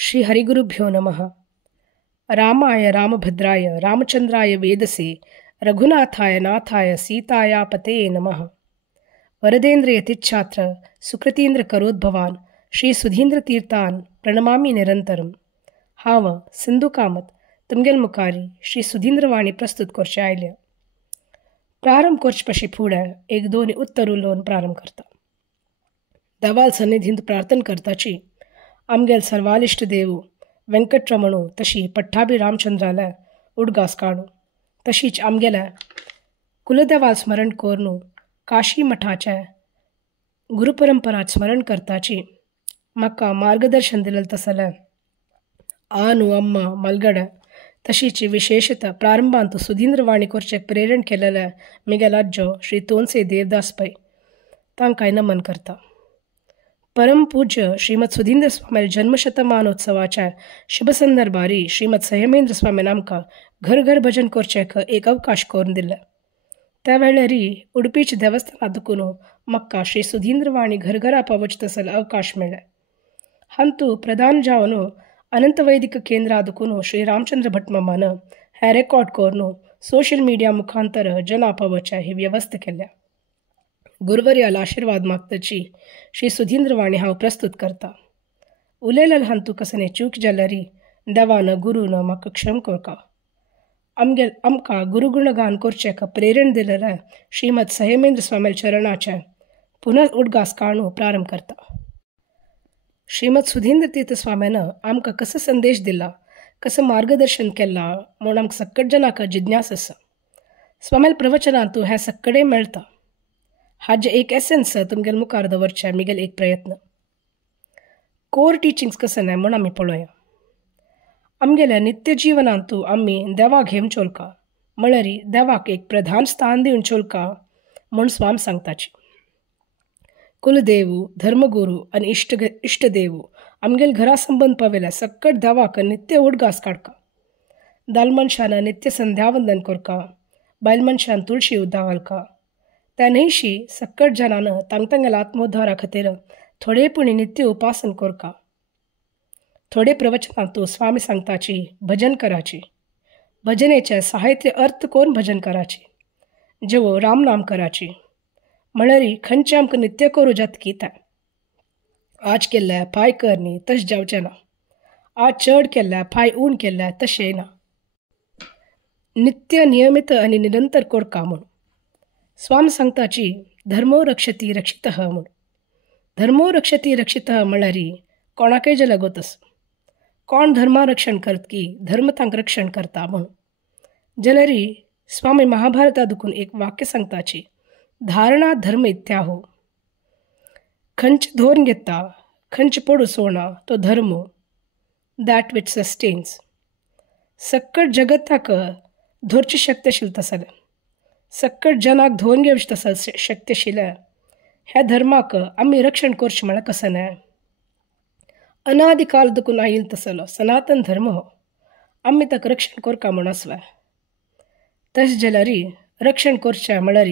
श्री हरिगुरुभ्यो नमः. रामाय रामभद्राय रामचंद्राय वेदसे रघुनाथाय नाथाय सीतायापते नमः. वरदेंद्र यतिच्छात्र सुकृतींद्र करोद्भवान श्री सुधींद्र तीर्थान प्रणमामि निरंतरम. हाव सिंधु कामत तुमगेल मुखारी श्री सुधींद्रवाणी प्रस्तुत करचे आयल्या. प्रारंभ करचे पशी फुडें एक दोन उत्तर उलोवन प्रारंभ करता. देवाल सन्निधींत प्रार्थना करताची आमगेल सर्वालिष्ट देव वेंकटरमणू तशी पट्टाभी रामचंद्राला उडगास काडू तशीच आमगेल्या कुलदेवाल स्मरण कोरनू काशी मठाचे गुरुपरंपरात स्मरण करताची म्हाका मार्गदर्शन दिलें तसले आनू अम्मा मलगडे तशीच विशेषता प्रारंभांत सुधींद्रवाणी करचे प्रेरण केलेले मिगेल अज्जो श्री तोनसे देवदास पै तांकां नमन करता. परम पूज्य श्रीमद सुधींद्र स्वामी जन्मशतमानोत्सवाच्या शुभ संदर्भारी श्रीमद संयमेंद्र स्वामीन आमकां घर घर भजन करचेक एक अवकाश करून दिले. त्या वेळारी उडपीच्या देवस्थानातून म्हाका श्री सुधींद्रवाणी घरघरा पावच तसल अवकाश मेळ्ळे. हंतू प्रधान जावन अनंत वैदिक केंद्रादून श्री रामचंद्र भट मामान हे रेकॉर्ड करून सोशल मीडिया मुखांतर जना पावच्या ही व्यवस्था केल्या. गुरुवर्याला आशीर्वाद मागताची श्री सुधींद्रवाणी हांव प्रस्तुत करता. उलयलेल हंतू कसने चूक जाल्यारी देवान गुरुन म्हाका क्षम करता. आमकां गुरुगुणगान करचेक प्रेरण दिलेले श्रीमद संयमेंद्र स्वामी चरणाचे पुनः उडगास काणू प्रारंभ करता. श्रीमद सुधींद्र तीर्थ स्वामीन आमकां कसो संदेश दिला, कसं मार्गदर्शन केला म्हूण आमकां सक्कट जनाक जिज्ञास आसा. स्वामील प्रवचनांतू हें सक्कडें मेळटा. हाजे एक एसेन्स तुमगेल मुखार दवरचे मिगेल एक प्रयत्न. कोर टिचिंग्स कसं म्हूण आमी पळोवया. आमगेल्या नित्य जिवनांतू आमी देवाक घेवन चोलका म्हळ्यार देवाक एक प्रधान स्थान दिवन चोलका म्हूण स्वाम सांगताची. कुलदेव धर्मगुरू आनी इष्टदेव आमगेल घरा संबंद पाविल्या सक्कट देवाक नित्य उडगास काडका. दाल मनशान नित्य संध्यावंदन करका, बायल मनशान तुळशी उद्दा घालका. त्या न्हयशी सक्कट जनान तांगेल्या आत्मोद्धारा खातीर थोडेपणी नित्य उपासन करका. थोडे प्रवचनांतू स्वामी सांगताची भजन कराची, भजनेचे साहित्य अर्थ कोण भजन कराची, जेवो रामनाम कराची म्हळ्यार खंयचे आमकां नित्य करूं जातकी तें. आज केल्ल्या पांय करनी तशें जावचें ना. आज चड केल्ल्या पांय उण केल्ल्या तशेंय ना. नित्य नियमित आनी निरंतर करका म्हूण. स्वाम सांगताची धर्मो रक्षती रक्षितः म्हूण. धर्मो रक्षती रक्षितः म्हळ्यार कोणाकय जे लागत आस. कोण धर्मा रक्षण करत की धर्म तांकां रक्षण करता म्हूण. जाल्यार स्वामी महाभारतादून एक वाक्य सांगताची धारणा धर्म इत्याहो. खंयचे धोरण घेता, खंयचे पडू सोडना तो धर्म दॅट विच सस्टेन्स. सक्कट जगताक धरची शक्तशील तसले, सक्कट जनाक धोवन घेवचे तसल शक्तशिले ह्या धर्माक आमी रक्षण करचें म्हळ्यार कसं न्हय. अनादि काल दुखून आयिल्लो तसलो सनातन धर्म हो आमी ताका रक्षण करका म्हूण आसवा. तशें जाल्यार रक्षण करचें म्हळ्यार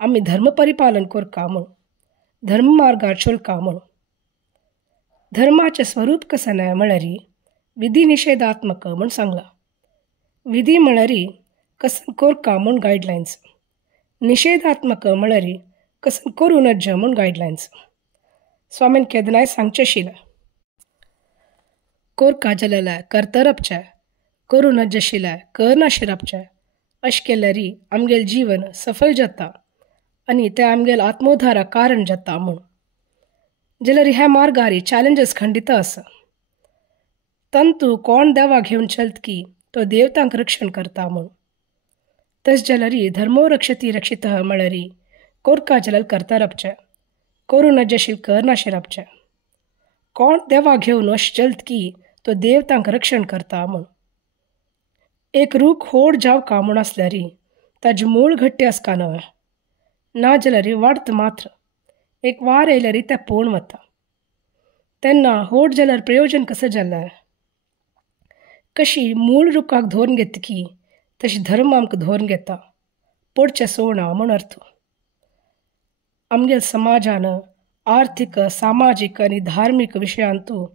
आमी धर्म परिपालन करका म्हूण, धर्म मार्गार चलका म्हूण. धर्माचें स्वरूप कसं न्हय म्हळ्यार विधी निषेधात्मक म्हूण सांगला. विधी म्हळ्यार कसन करका म्हूण गायडलायन्स, निषेधात्मक म्हळ्यार कसन करूं नज म्हूण गायडलायन्स. स्वामीन केदनाय सांगचें आशिल्लें करका जाल्यार करता रावचें, करूं नज आशिल्लें कर नाशें रावचें. अशें केल्यार आमगेल जीवन सफल जाता आनी तें आमगेल आत्मोद्धाराक कारण जाता म्हूण. जाल्यार ह्या मार्गार चॅलेंजीस खंडित आसा. तंतू कोण देवाक घेवन चलत की तो देव तांकां रक्षण करता म्हूण. तशें जाल्यार धर्मो रक्षती रक्षितः म्हळ्यार करका जाल्यार करता रावचें, करूं नज आशिल्लें कर नाशें रावचें. कोण देवाक घेवन अशें चलत की तो देव तांकां रक्षण करता म्हूण. एक रूख होड जावका म्हूण आसल्यार ताजें मूळ घट्टी आसका न्हय, ना जाल्यार वाडत मात्र. एक वार येयल्यार तें पळोवन वता. तेन्ना होड जाल्यार प्रयोजन कसं जालें. कशी मूळ रुखाक धोरण घेता की तशी धर्म आमकां धोरण घेता, पडचें सोडना म्हूण अर्थ. आमगेल समाजान आर्थिक सामाजीक आनी धार्मीक विशयांतू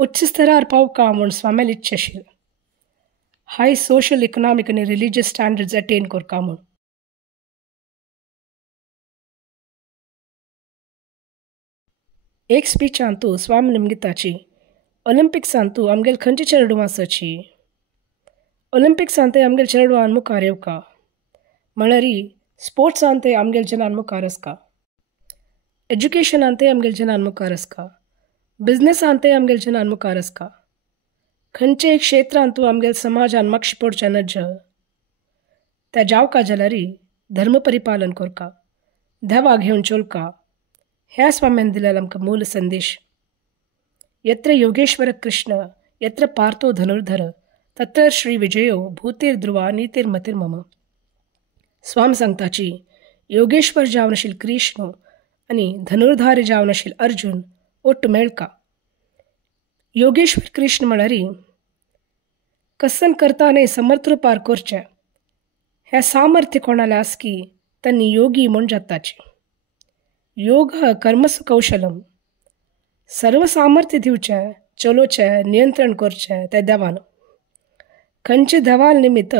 उच्च स्तरार पावका म्हूण स्वामेल इच्छा आशिल्ली. हाय सोशल इकॉनॉमिक आनी रिलिजियस स्टँडर्ड्स अटेन करता म्हूण. एक स्पीचान तूं स्वामी निमगिताची ऑलिंपिक्सान तूं आमगेल खंयचे चेडवां आसाची. ऑलिंपिक्सान ते आमगेल चेडवान मुखार येवका. म्हळ्यार स्पोर्ट्सान ते आमगेल जनान मुखार आसका. एज्युकेशनान ते आमगेल जनान मुखार आसका. बिझनेसान ते आमगेल जनान मुखार आसका. खंयचे क्षेत्रान तूं आमगेल समाजान मागशें पडचें नज त्या जावका जाल्यार धर्म परिपालन करका. देवा घेवन चोलका. ह्या स्वाम्यान दिलेलो आमकां मूल संदेश. यत्र योगेश्वर कृष्ण यत्र पार्थो धनुर्धर तत्र श्री विजयो भूतीर ध्रुवा नीतीर मतीर मम. स्वामी सांगताची योगेश्वर जावन आशिल्लो कृष्ण आनी धनुर्धारी जावन आशिल्लो अर्जुन ओट्ट मेळका. योगेश्वर कृष्ण म्हळ्यार कसन करताने समर्थ रूपार करचें. हें सामर्थ्य कोणालें आसकी तांणी योगी म्हूण जाताची. योग कर्मसु कौशलम. सर्व सामर्थ्य दिवचें, चलोवचें, नियंत्रण करचें तें देवान. खंयचे देवाल निमित्त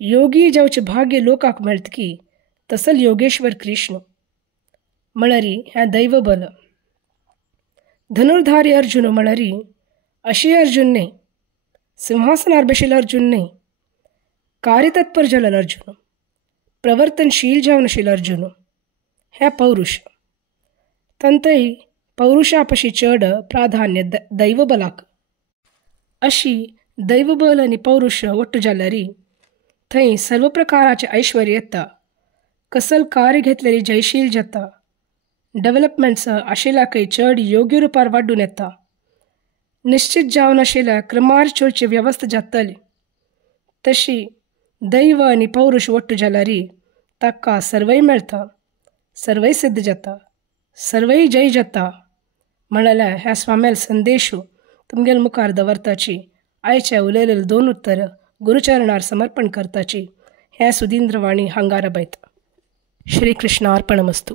योगी जावचें भाग्य लोकांक मेळटकी तसल योगेश्वर कृष्ण म्हळ्यार हें दैवबल. धनुर्धारी अर्जुन म्हळ्यार अशी अर्जुन न्ही, सिंहासनार बशिल्लो अर्जुन न्ही, कार्यतत्पर जाल्लो अर्जुन, प्रवर्तनशील जावन आशिल्लो अर्जुन. हें पौरुश. तंतय पौरुशा पशी चड प्राधान्य दैवबलाक. अशी दैवबल आनी पौरुश ಒಟ್ಟು जाल्यार थंय सर्व प्रकाराचें ऐश्वर्य येता. कसल कार्य घेतलेली जयशील जाता. डेव्हलपमेंट्स आशिल्ल्याकय चड योग्य रुपार वाडून येता. निश्चित जावन आशिल्ल्या क्रमार चलची वेवस्था जातली. तशी दैव आनी पौरुश ಒಟ್ಟು जाल्यार ताका सर्वय मेळटा, सर्वय सिद्ध जाता, सर्वय जय जाता. म्हळ्यार ह्या स्वामेल संदेश तुमगेल मुखार दवरताची आयचे उलयलेले 2 उत्तर गुरुचरणार समर्पण करताची हें सुधींद्रवाणी हांगा रबयता. श्री कृष्ण अर्पणमस्तु.